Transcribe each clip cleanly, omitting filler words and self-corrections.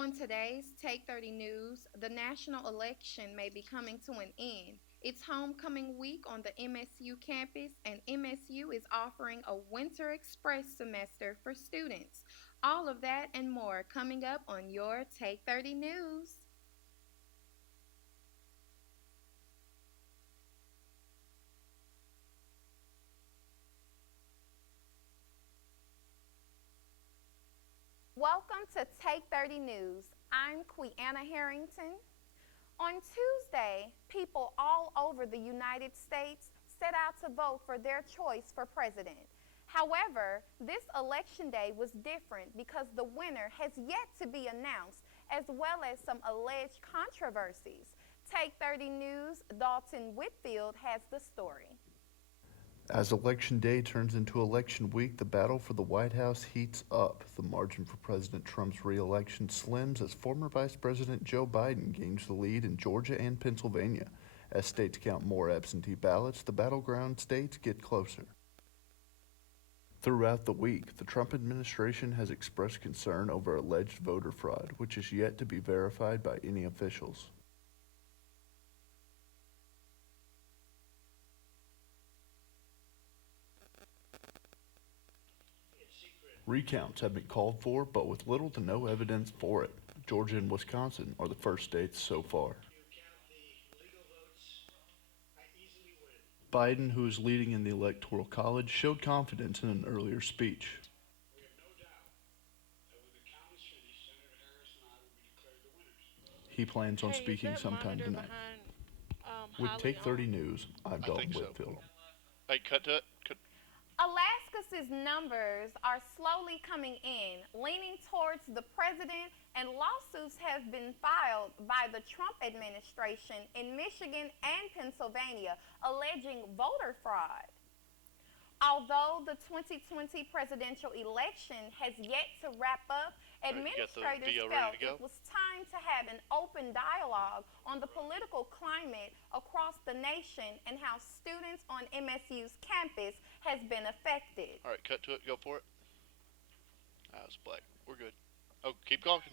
On today's Take 30 News, the national election may be coming to an end. It's homecoming week on the MSU campus, and MSU is offering a Winter Express semester for students. All of that and more coming up on your Take 30 News. Welcome to Take 30 News. I'm Quiana Harrington. On Tuesday, people all over the United States set out to vote for their choice for president. However, this election day was different because the winner has yet to be announced, as well as some alleged controversies. Take 30 News, Dalton Whitfield has the story. As Election Day turns into Election Week, the battle for the White House heats up. The margin for President Trump's re-election slims as former Vice President Joe Biden gains the lead in Georgia and Pennsylvania. As states count more absentee ballots, the battleground states get closer. Throughout the week, the Trump administration has expressed concern over alleged voter fraud, which is yet to be verified by any officials. Recounts have been called for, but with little to no evidence for it. Georgia and Wisconsin are the first states so far. Biden, who is leading in the Electoral College, showed confidence in an earlier speech. He plans on Hey, is speaking that sometime monitor tonight. behind With Holly Take 30 on? News, I'm I Dalton think so. Whitfield. Hey, cut to it. Cut. Alaska's numbers are slowly coming in, leaning towards the president, and lawsuits have been filed by the Trump administration in Michigan and Pennsylvania alleging voter fraud. Although the 2020 presidential election has yet to wrap up, All right, you got the administrators video felt ready to go? it was time to have an open dialogue on the political climate across the nation and how students on MSU's campus has been affected. All right, cut to it. Go for it. That was black. We're good. Oh, keep talking.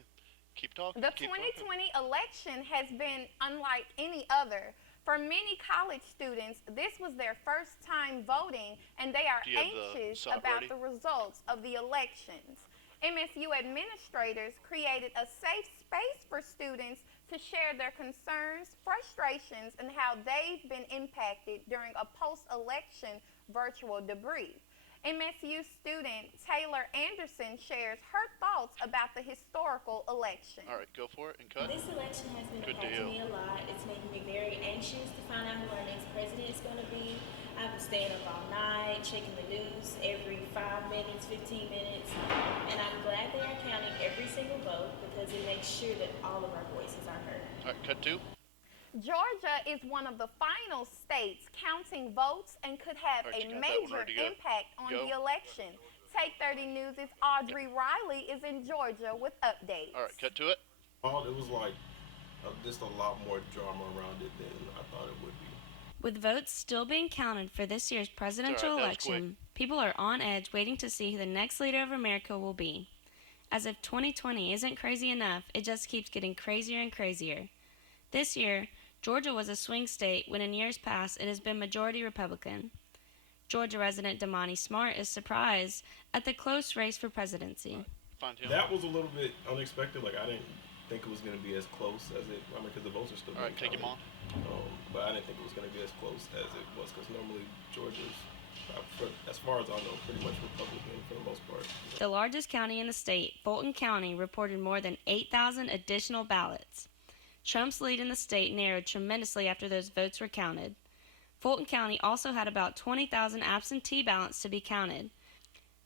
Keep talking. The keep 2020 election has been unlike any other. For many college students, this was their first time voting, and they are Do you have the anxious song about ready? the results of the elections. MSU administrators created a safe space for students to share their concerns, frustrations, and how they've been impacted during a post-election virtual debrief. MSU student Taylor Anderson shares her thoughts about the historical election. All right, go for it and cut. This election has been Good impacting deal. me a lot. It's making me very anxious to find out who our next president is going to be. I've been staying up all night, checking the news every 5 minutes, 15 minutes, and I'm glad they are counting every single vote because it makes sure that all of our voices are heard. All right, cut to. Georgia is one of the final states counting votes and could have All right, a you got that one major ready to go? impact on Go. the election. Take 30 News' Audrey Riley is in Georgia with updates. All right, cut to it. It was like just a lot more drama around it than I thought it would be. With votes still being counted for this year's presidential It's all right, that was election, people are on edge waiting to see who the next leader of America will be. As if 2020 isn't crazy enough, it just keeps getting crazier and crazier. This year, Georgia was a swing state when in years past it has been majority Republican. Georgia resident Damani Smart is surprised at the close race for presidency. Find him. That was a little bit unexpected. Like I didn't think it was going to be as close as it. I mean, because the votes are still. All right, being take him on. counted. But I didn't think it was going to be as close as it was because normally Georgia's, as far as I know, pretty much Republican for the most part. The largest county in the state, Fulton County, reported more than 8,000 additional ballots. Trump's lead in the state narrowed tremendously after those votes were counted. Fulton County also had about 20,000 absentee ballots to be counted.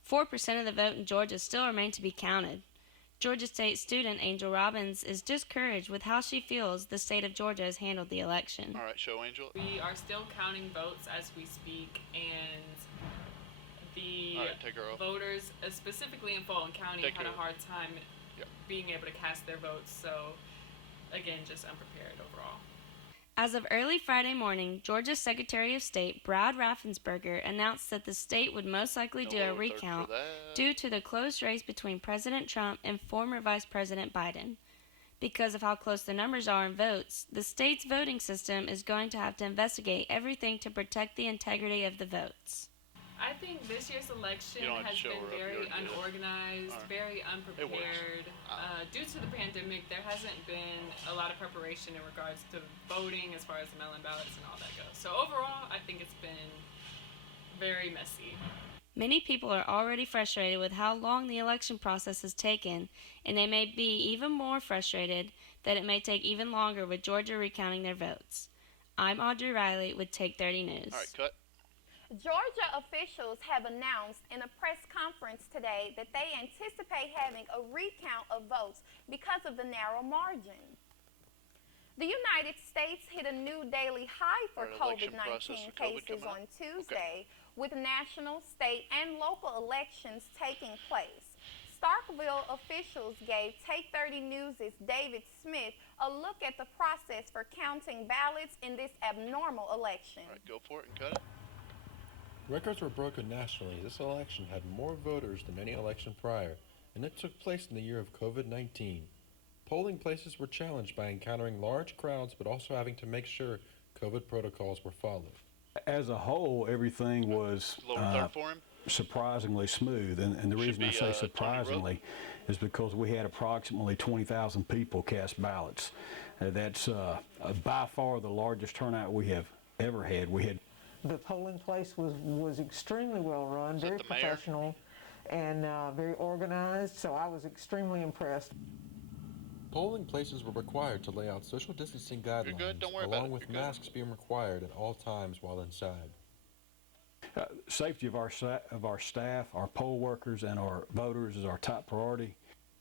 4% of the vote in Georgia still remain to be counted. Georgia State student Angel Robbins is discouraged with how she feels the state of Georgia has handled the election. All right, show Angel. We are still counting votes as we speak, and the All right, take her off. voters, specifically in Fulton County, Take had a her. hard time Yeah. being able to cast their votes. So, again, just unprepared overall. As of early Friday morning, Georgia's Secretary of State Brad Raffensperger announced that the state would most likely do a No lower third for recount that. due to the close race between President Trump and former Vice President Biden. Because of how close the numbers are in votes, the state's voting system is going to have to investigate everything to protect the integrity of the votes. I think this year's election You don't have to has show been her up, you very already did it. unorganized, Alright. very It works. unprepared. Due to the pandemic, there hasn't been a lot of preparation in regards to voting as far as the mail-in ballots and all that goes. So overall, I think it's been very messy. Many people are already frustrated with how long the election process has taken, and they may be even more frustrated that it may take even longer with Georgia recounting their votes. I'm Audrey Riley with Take 30 News. All right, cut. Georgia officials have announced in a press conference today that they anticipate having a recount of votes because of the narrow margin. The United States hit a new daily high for Our election process COVID-19 for COVID cases coming up? on Tuesday, with national, state, and local elections taking place. Starkville officials gave Take 30 News' David Smith a look at the process for counting ballots in this abnormal election. All right, go for it and cut it. Records were broken nationally. This election had more voters than any election prior, and it took place in the year of COVID-19. Polling places were challenged by encountering large crowds, but also having to make sure COVID protocols were followed. As a whole, everything was Lower third for him. surprisingly smooth, and the Should reason I be, say Tony surprisingly is because we had approximately 20,000 people cast ballots. That's by far the largest turnout we have ever had. We had The polling place was extremely well run, that very the mayor? professional, and very organized, so I was extremely impressed. Polling places were required to lay out social distancing guidelines, good, don't worry about along it, with you're good. masks being required at all times while inside. safety of our staff, our poll workers, and our voters is our top priority.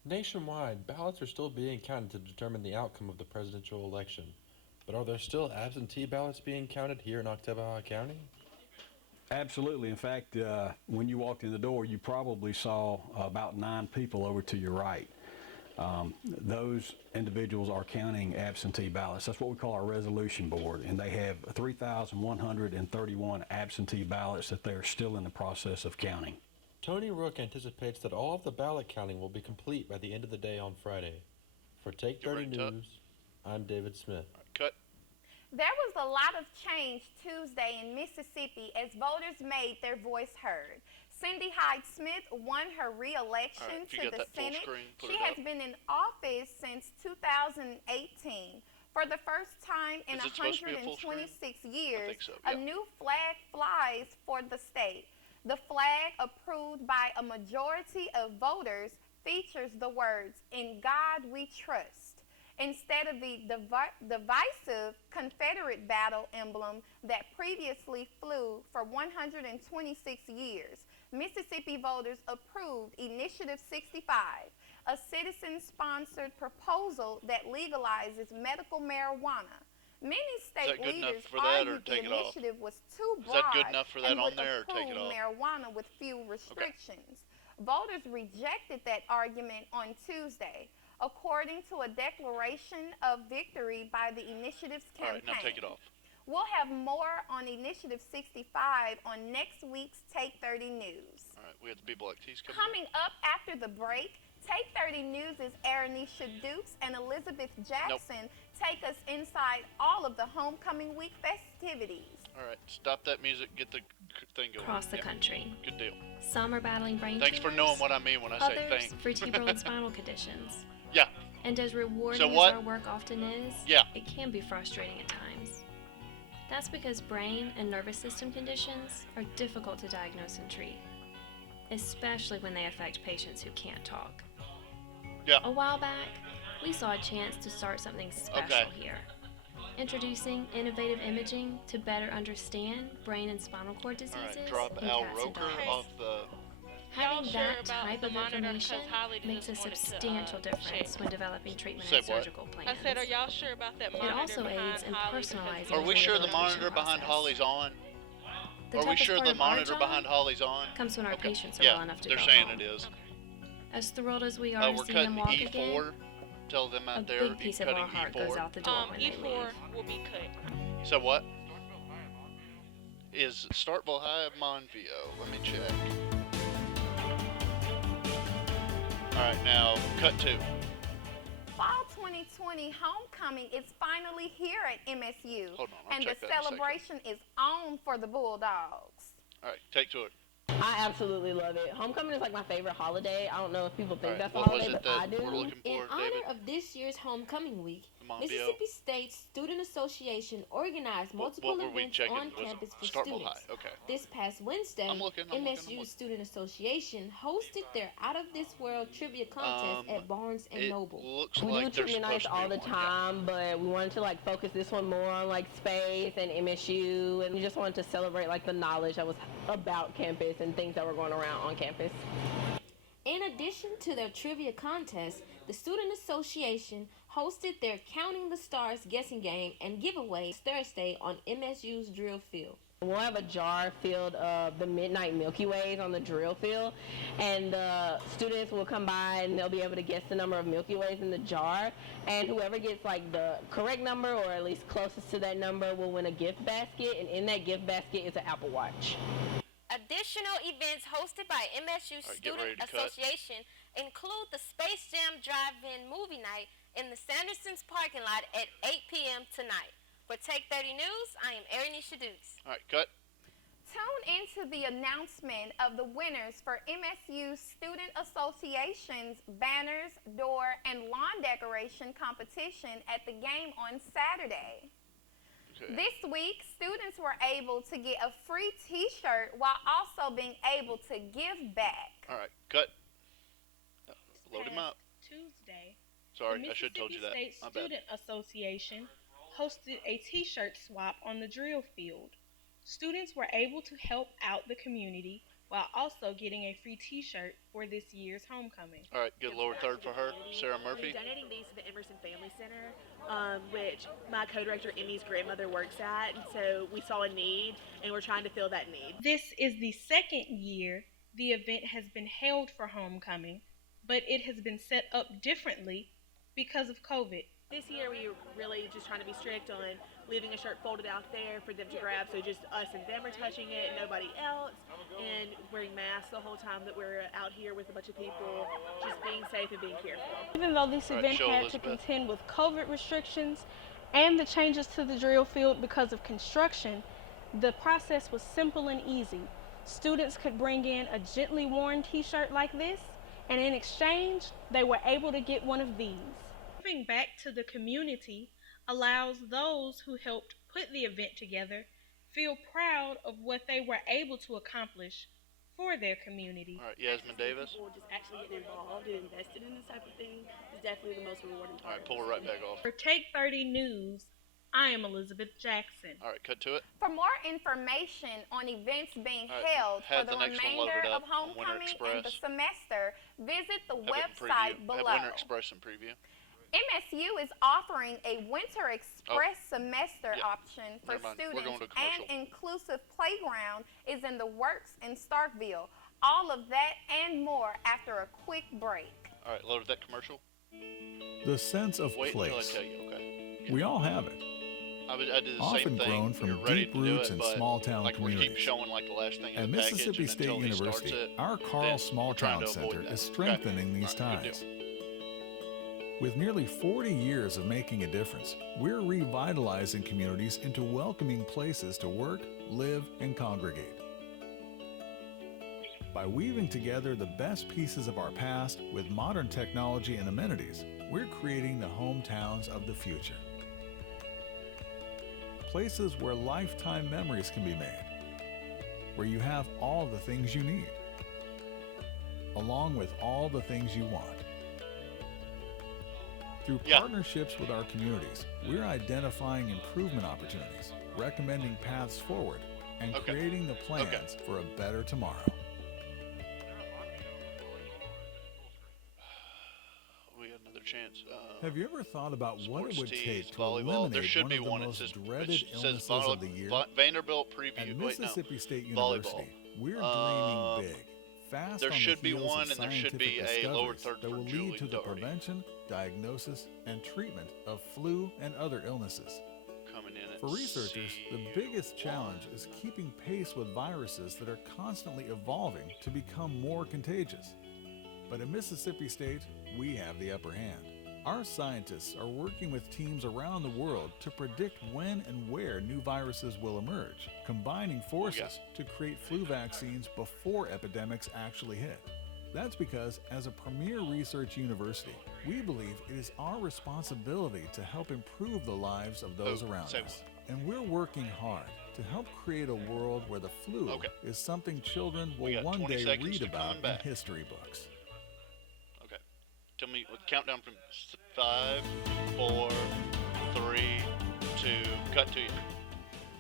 Nationwide, ballots are still being counted to determine the outcome of the presidential election. But are there still absentee ballots being counted here in Oktibbeha County? Absolutely. In fact, when you walked in the door, you probably saw about 9 people over to your right. Those individuals are counting absentee ballots. That's what we call our resolution board, and they have 3,131 absentee ballots that they are still in the process of counting. Tony Rook anticipates that all of the ballot counting will be complete by the end of the day on Friday. For Take You 30 ready, Tut? News, I'm David Smith. All right, cut. There was a lot of change Tuesday in Mississippi as voters made their voice heard. Cindy Hyde-Smith won her re-election All right, if you to got the that full Senate. screen, put She it has up. been in office since 2018. For the first time in Is it supposed to be a full screen? 126 years, think so, a yeah. new flag flies for the state. The flag, approved by a majority of voters, features the words, "In God We Trust," instead of the divisive Confederate battle emblem that previously flew for 126 years. Mississippi voters approved Initiative 65, a citizen-sponsored proposal that legalizes medical marijuana. Many state good enough leaders for that, or argued the take it off? initiative was too Is broad that good enough for that and on would there, or take it approve off? marijuana with few restrictions. Voters rejected that argument on Tuesday, according to a declaration of victory by the initiative's All campaign. right, now take it off. We'll have more on Initiative 65 on next week's Take 30 News. All right, we have the people like T's coming. Coming up after the break, Take 30 News' Aranisha Dukes and Elizabeth Jackson take us inside all of the homecoming week festivities. All right, stop that music. Get the thing going. Across the Yeah, country. good deal. Some are battling brain Thanks for tumors, knowing what I mean when I say others thank. vertebral and spinal conditions. Yeah. And as rewarding So as what? our work often is, Yeah. it can be frustrating at times. That's because brain and nervous system conditions are difficult to diagnose and treat, especially when they affect patients who can't talk. Yeah. A while back, we saw a chance to start something special Okay. here. Introducing innovative imaging to better understand brain and spinal cord All diseases right, drop in Al cats and Roker dogs. off the. Having sure that about type the of monitor? information 'Cause Holly makes a just wanted to, substantial difference check. when developing treatment Say and what? surgical plans. I said, are y'all sure about that monitor also behind aids in Holly? personalizing Are we sure the rehabilitation monitor behind process. Holly's on? The Are we toughest sure part the of our monitor job behind Holly's on? comes when our Okay. patients are Yeah, well enough to they're go saying home. it is. As thrilled as we are to We're see them cutting walk E4. again, Tell them a out there. big piece of cutting our heart E4. goes out the door when they E4 leave. will be cut. So what? Is Starkville High Monvio? Let me check. All right, now cut 2. Fall 2020 2020 homecoming is finally here at MSU. Hold on, I'll and the check that in a second. celebration is on for the Bulldogs. All right, take to it. I absolutely love it. Homecoming is like my favorite holiday. I don't know if people think Alright, that's a what was holiday, it but I that do. we're looking In for, honor David? of this year's homecoming week, Come on, Mississippi State Student Association organized multiple what were we events checking? on Was it campus for Starkville students. High? Okay. This past Wednesday, I'm looking. MSU Student Association hosted their Out of This World trivia contest at Barnes and It Noble. looks We like do trivia there's nights supposed to all be the one, yeah. time, but we wanted to like focus this one more on like space and MSU, and we just wanted to celebrate like the knowledge that was about campus and things that were going around on campus. In addition to their trivia contest, the Student Association hosted their Counting the Stars guessing game and giveaway Thursday on MSU's drill field. We'll have a jar filled of the Midnight Milky Ways on the drill field, and students will come by and they'll be able to guess the number of Milky Ways in the jar, and whoever gets like the correct number or at least closest to that number will win a gift basket, and in that gift basket is an Apple Watch. Additional events hosted by MSU Student ready to cut. Association include the Space Jam Drive-In Movie Night in the Sanderson's parking lot at 8 p.m. tonight. For Take 30 News, I am Erinisha Dukes. All right, cut. Tune into the announcement of the winners for MSU Student Association's banners, door, and lawn decoration competition at the game on Saturday. Okay. This week, students were able to get a free t-shirt while also being able to give back. All right, cut. Load him up. Tuesday, Sorry, the I should have told you that. Mississippi State My bad. Student Association hosted a t-shirt swap on the drill field. Students were able to help out the community while also getting a free t-shirt for this year's homecoming. All right, good lower third for her. Sarah Murphy. We're donating these to the Emerson Family Center, which my co-director Emmy's grandmother works at, and so we saw a need, and we're trying to fill that need. This is the second year the event has been held for homecoming, but it has been set up differently because of COVID. This year we were really just trying to be strict on leaving a shirt folded out there for them to grab, so just us and them are touching it and nobody else, and wearing masks the whole time that we're out here with a bunch of people, just being safe and being careful. Even though this event had to contend with COVID restrictions and the changes to the drill field because of construction, the process was simple and easy. Students could bring in a gently worn t-shirt like this, and in exchange, they were able to get one of these. Giving back to the community allows those who helped put the event together feel proud of what they were able to accomplish for their community. All right, Yasmin Davis. People just actually getting involved and invested in this type of thing is definitely the most rewarding part. All right, pull her right back off. For Take 30 News, I am Elizabeth Jackson. All right, cut to it. For more information on events being All right, held for have the the next one remainder loaded of up on Winter homecoming and the Express. semester, visit the Have it in website preview. below. Have Winter Express in preview. MSU is offering a Winter Express semester Yeah. option for Never mind. We're students, going to and commercial. inclusive playground is in the works in Starkville. All of that and more after a quick break. All right, loaded that commercial. The sense of Wait until I place. tell you, okay? We all have it. I did the Often same thing. grown We from were ready deep to do roots it, in but, small-town like, we keep communities. showing like the last thing in At the package, Mississippi and State until he starts University, it, our Carl then Small we're trying Town to avoid Center that. is strengthening these All right, good ties. deal. With nearly 40 years of making a difference, we're revitalizing communities into welcoming places to work, live, and congregate. By weaving together the best pieces of our past with modern technology and amenities, we're creating the hometowns of the future. Places where lifetime memories can be made, where you have all the things you need, along with all the things you want. Through partnerships with our communities, we're identifying improvement opportunities, recommending paths forward, and creating the plans for a better tomorrow. We got another chance. Have you ever thought about what it would Sports take tees, to volleyball. eliminate There should one be of the one. It most says, dreaded it says illnesses of the year? Vanderbilt preview. At Wait, no. Mississippi State Volleyball. University, we're dreaming big, fast there on should the be heels one, of and there should be scientific a lower discoveries third that for will Julie lead to the Doherty. prevention, diagnosis, and treatment of flu and other illnesses. Coming in at For researchers, the biggest challenge is keeping pace with viruses that are constantly evolving to become more contagious. But at Mississippi State, we have the upper hand. Our scientists are working with teams around the world to predict when and where new viruses will emerge, combining forces to create flu vaccines before epidemics actually hit. That's because, as a premier research university, we believe it is our responsibility to help improve the lives of those around us. And we're working hard to help create a world where the flu is something children will one day read about in history books. Okay. Tell me, countdown from 5, 4, 3, 2, cut to you.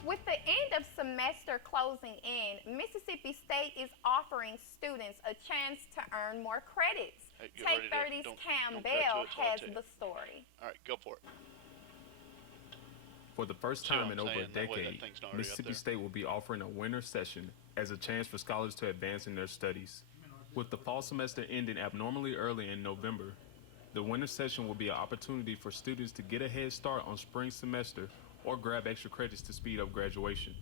With the end of semester closing in, Mississippi State is offering students a chance to earn more credits. Take 30's Cam Bell has the story. All right, go for it. For the first time in over a decade, Mississippi State will be offering a winter session as a chance for scholars to advance in their studies. With the fall semester ending abnormally early in November, the winter session will be an opportunity for students to get a head start on spring semester or grab extra credits to speed up graduation.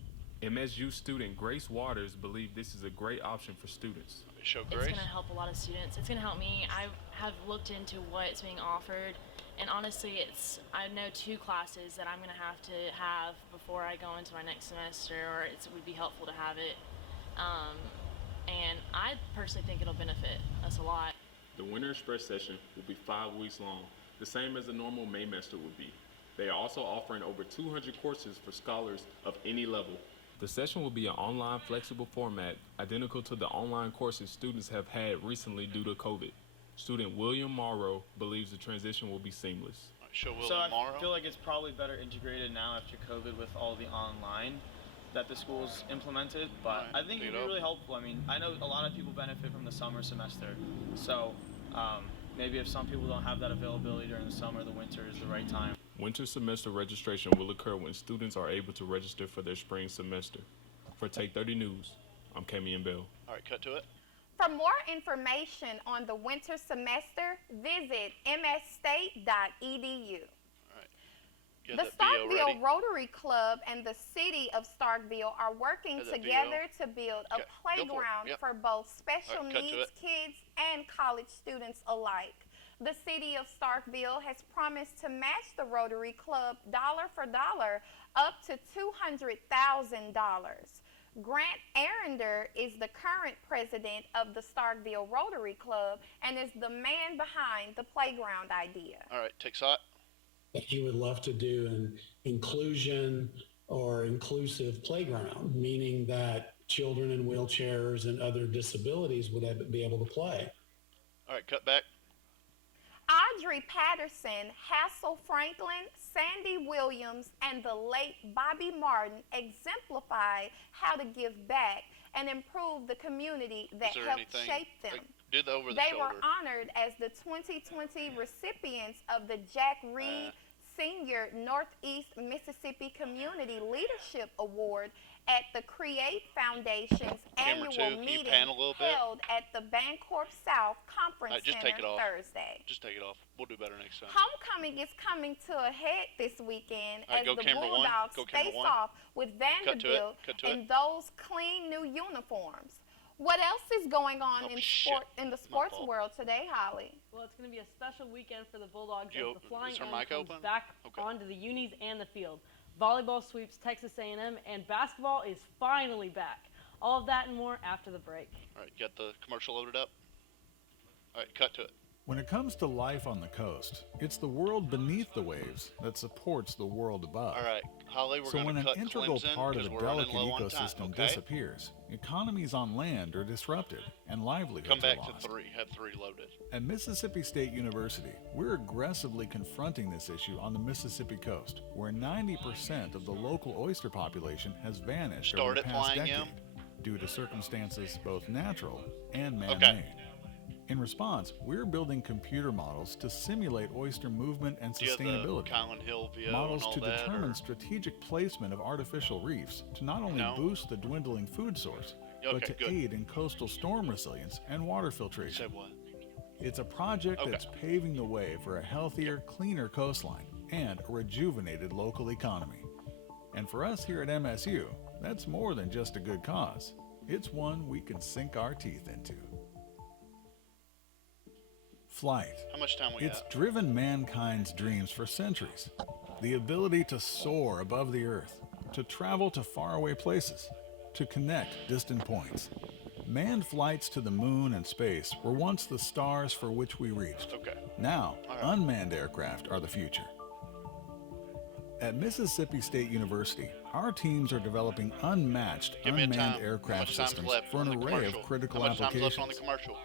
MSU student Grace Waters believes this is a great option for students. It's going to help a lot of students. It's going to help me. I have looked into what's being offered, and honestly, I know 2 classes that I'm going to have before I go into my next semester, or it would be helpful to have it. And I personally think it'll benefit us a lot. The Winter Express session will be 5 weeks long, the same as a normal Maymester would be. They are also offering over 200 courses for scholars of any level. The session will be an online flexible format, identical to the online courses students have had recently due to COVID. Student William Morrow believes the transition will be seamless. So I feel like it's probably better integrated now after COVID with all the online that the schools implemented, but I think it'd be really helpful. I mean, I know a lot of people benefit from the summer semester, so maybe if some people don't have that availability during the summer, the winter is the right time. Winter semester registration will occur when students are able to register for their spring semester. For Take 30 News, I'm Camion Bell. All right, cut to it. For more information on the winter semester, visit msstate.edu. The Starkville Rotary Club and the City of Starkville are working together to build a playground for both special needs kids and college students alike. The City of Starkville has promised to match the Rotary Club dollar for dollar up to $200,000. Grant Arender is the current president of the Starkville Rotary Club and is the man behind the playground idea. All right, take shot. He would love to do an inclusion or inclusive playground, meaning that children in wheelchairs and other disabilities would be able to play. All right, cut back. Audrey Patterson, Hassel Franklin, Sandy Williams, and the late Bobby Martin exemplify how to give back and improve the community that helped shape them. They were honored as the 2020 recipients of the Jack Reed Senior Northeast Mississippi Community Leadership Award at the Create Foundation's annual meeting held at the Bancorp South Conference Center Thursday. Just take it off. We'll do better next time. Homecoming is coming to a head this weekend as the Bulldogs face off with Vanderbilt in those clean new uniforms. What else is going on in the sports world today, Holly? Well, it's going to be a special weekend for the Bulldogs as the Flying L comes back onto the unis and the field. Volleyball sweeps Texas A&M, and basketball is finally back. All of that and more after the break. All right, got the commercial loaded up? All right, cut to it. When it comes to life on the coast, it's the world beneath the waves that supports the world above. All right, Holly, we're so going to cut when an integral Clemson part of the delicate time, ecosystem disappears, economies on land are disrupted and livelihoods Come back are lost. to 3. Have 3 loaded. At Mississippi State University, we're aggressively confronting this issue on the Mississippi coast, where 90% of the local oyster population has vanished over the past decade due to circumstances both natural and man-made. In response, we're building computer models to simulate oyster movement and sustainability, models to determine strategic placement of artificial reefs to not only boost the dwindling food source, but to aid in coastal storm resilience and water filtration. It's a project that's paving the way for a healthier, cleaner coastline and a rejuvenated local economy. And for us here at MSU, that's more than just a good cause. It's one we can sink our teeth into. Flight. How much time we It's got? driven mankind's dreams for centuries. The ability to soar above the earth, to travel to faraway places, to connect distant points. Manned flights to the moon and space were once the stars for which we reached. Okay. Now, All right. unmanned aircraft are the future. At Mississippi State University, our teams are developing unmatched Give me a unmanned time. aircraft How much time's systems left for on an the array commercial? of critical How much time's applications. left on the commercial?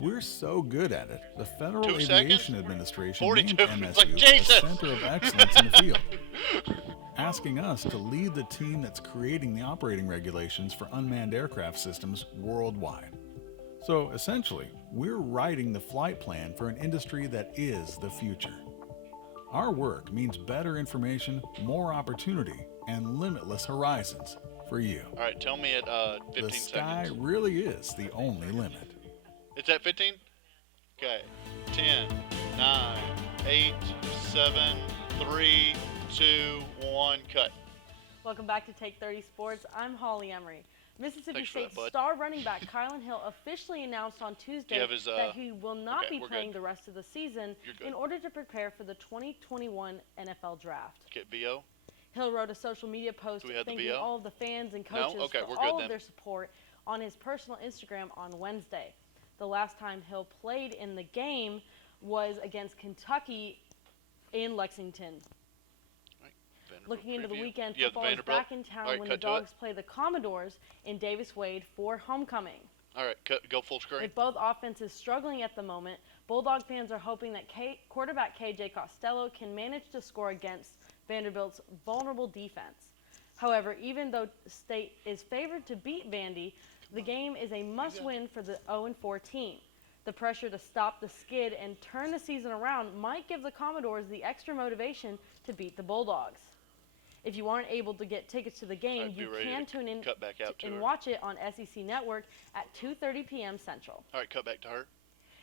We're so good at it, the Federal 2 Aviation seconds? Administration 42. named It's like, MSU Jesus! a center of excellence in the field, asking us to lead the team that's creating the operating regulations for unmanned aircraft systems worldwide. So essentially, we're writing the flight plan for an industry that is the future. Our work means better information, more opportunity, and limitless horizons for you. All right, tell me at 15 The sky seconds. really is the only limit. It's at 15? Okay. 10, 9, 8, 7, 3, 2, 1, cut. Welcome back to Take 30 Sports. I'm Holly Emery. Mississippi Thanks for that, State bud. star running back Kylan Hill officially announced on Tuesday have his, that he will not okay, be we're playing good. the rest of the season You're good. in order to prepare for the 2021 NFL Draft. Get BO? Hill wrote a social media post Do we have the thanking VO? all of the fans and No? coaches Okay, for we're all good of then. their support on his personal Instagram on Wednesday. The last time Hill played in the game was against Kentucky in Lexington. Looking into the preview. weekend, You have the football is Vanderbilt? back in town All right, when the cut to it. Dogs play the Commodores in Davis Wade for homecoming. All right, cut, go full screen. With both offenses struggling at the moment, Bulldog fans are hoping that quarterback KJ Costello can manage to score against Vanderbilt's vulnerable defense. However, even though State is favored to beat Vandy, the game is a must-win for the 0-4 team. The pressure to stop the skid and turn the season around might give the Commodores the extra motivation to beat the Bulldogs. If you aren't able to get tickets to the game, I'd be you ready can to tune in cut back out to and her. watch it on SEC Network at 2:30 p.m. Central. All right, cut back to her.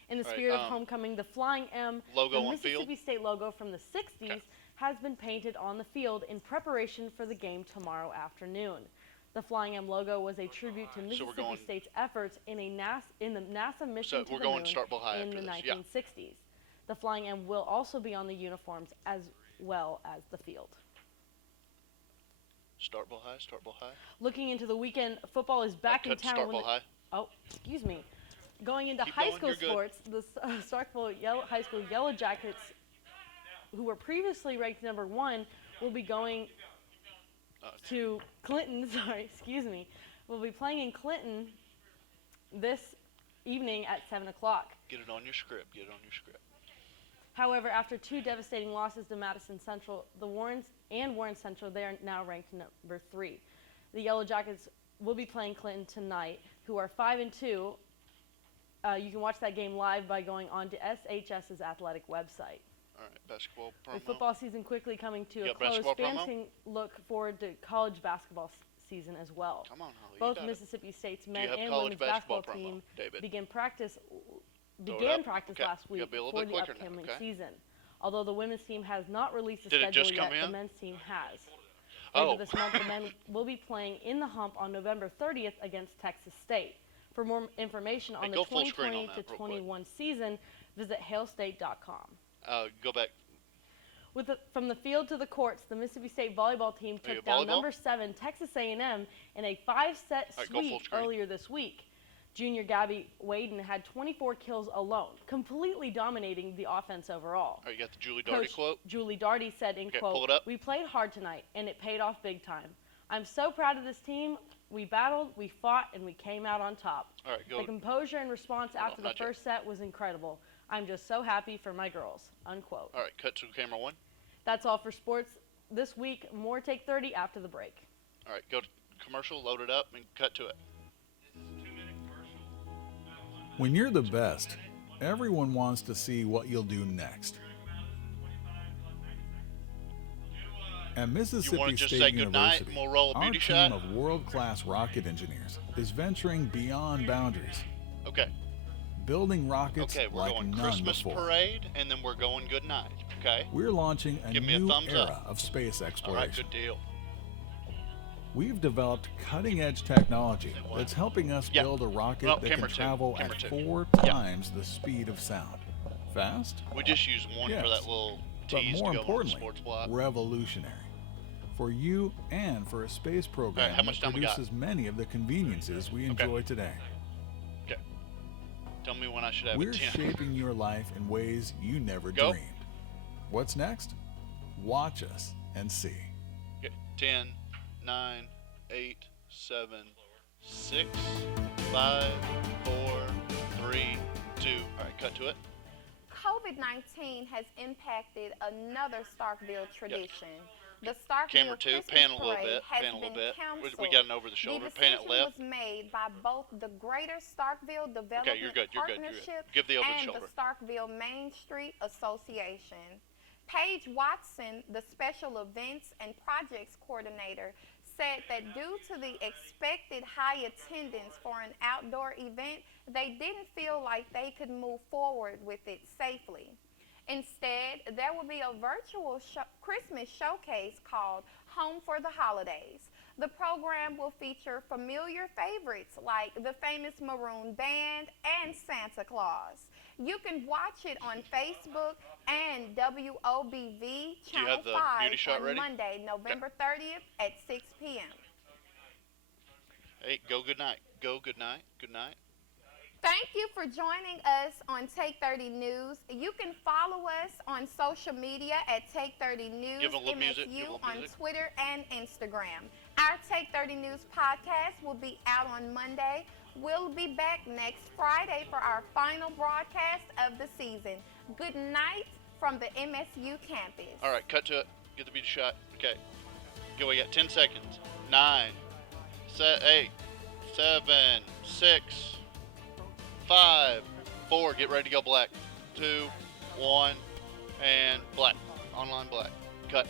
In the All right, spirit of homecoming, the Flying M, logo the on Mississippi field? State logo from the 60s, has been painted on the field in preparation for the game tomorrow afternoon. The Flying M logo was a tribute to Mississippi going- State's efforts in the NASA mission to we're the going moon Starkville High in the after this, yeah. 1960s. The Flying M will also be on the uniforms as well as the field. Starkville High, Starkville High. Looking into the weekend, football is back in cut town. Starkville High. Oh, excuse me. Going into Keep high going, school you're good. sports, the Starkville High School Yellow Jackets, who were previously ranked number 1, will be going to Clinton. Sorry, excuse me. Will be playing in Clinton this evening at 7 o'clock. Get it on your script. Get it on your script. However, after 2 devastating losses to Madison Central, the Warren Central, they are now ranked number 3. The Yellow Jackets will be playing Clinton tonight, who are 5-2. You can watch that game live by going on to SHS's athletic website. All right, basketball promo. With football season quickly coming to You a got close, basketball fans promo? can look forward to college basketball season as well. Come on, Holly, you Both got it. Mississippi State's Do you men have and college women's basketball basketball promo, team David? began Throw it practice Okay. last You gotta week be a little for bit the quicker now, upcoming okay? season. Although the women's team has not released a Did it schedule just come yet, the in? men's team has. Oh. Later this month, the men will be playing in the Hump on November 30th against Texas State. For more information on Hey, the go full screen 2020 on to that real quick. 21 season, visit hailstate.com. Go back. From the field to the courts, the Mississippi State volleyball team you took down volleyball? number 7 Texas A&M in a 5-set All right, go full sweep screen. earlier this week. Junior Gabby Waden had 24 kills alone, completely dominating the offense overall. All right, you got the Julie Darty Coach quote? Julie Darty said, in Okay, quote, pull it up. "We played hard tonight, and it paid off big time. I'm so proud of this team. We battled, we fought, and we came out on top. All right, go. The composure and response Hold on, after the not yet. first set was incredible. I'm just so happy for my girls," unquote. All right, cut to camera 1. That's all for sports this week. More Take 30 after the break. All right, go to commercial, load it up, and cut to it. When you're the best, everyone wants to see what you'll do next. At Mississippi just State say goodnight University, and we'll roll a our beauty team shot? of world-class rocket engineers is venturing beyond boundaries, Okay. building rockets Okay, we're like going none Christmas before. parade, and then we're going good night. Okay. We're launching a Give me a new thumbs era up. of space All right, exploration. good deal. We've developed cutting-edge technology that's helping us Yeah. build a rocket Well, that can camera two, travel camera at two. 4 Yeah. times the speed of sound. Fast? We just use one Yes. for that little But tease more to go on the importantly, sports block. revolutionary. For you and for a space program how much that time we got? produces many of the conveniences we enjoy today. Okay. Tell me when I should have We're it 10. shaping your life in ways you never Go. dreamed. What's next? Watch us and see. Okay. 10, 9, 8, 7, 6, 5, 4, 3, 2. All right, cut to it. COVID-19 has impacted another Starkville tradition. The Starkville Camera 2, Christmas pan a little Parade bit, has pan a little been bit. canceled. We got an over the shoulder, The pan it decision left. was made by both the Greater Starkville Development Okay, you're good, you're good, you're good. Partnership Give the over the and shoulder. the Starkville Main Street Association. Paige Watson, the Special Events and Projects Coordinator, said that due to the expected high attendance for an outdoor event, they didn't feel like they could move forward with it safely. Instead, there will be a virtual Christmas showcase called Home for the Holidays. The program will feature familiar favorites like the famous Maroon Band and Santa Claus. You can watch it on Facebook and WOBV Channel have the 5 beauty shot on ready? Monday, November 30th at 6 p.m. Hey, go good night. Go good night. Good night. Thank you for joining us on Take 30 News. You can follow us on social media at Take 30 News Give 'em a little music, give 'em a MSU little on music. Twitter and Instagram. Our Take 30 News podcast will be out on Monday. We'll be back next Friday for our final broadcast of the season. Good night from the MSU campus. All right, cut to it. Get the beauty shot. Okay. Go, we got 10 seconds. 9, 8, 7, 6, 5, 4. Get ready to go black. 2, 1, and black. Online black. Cut.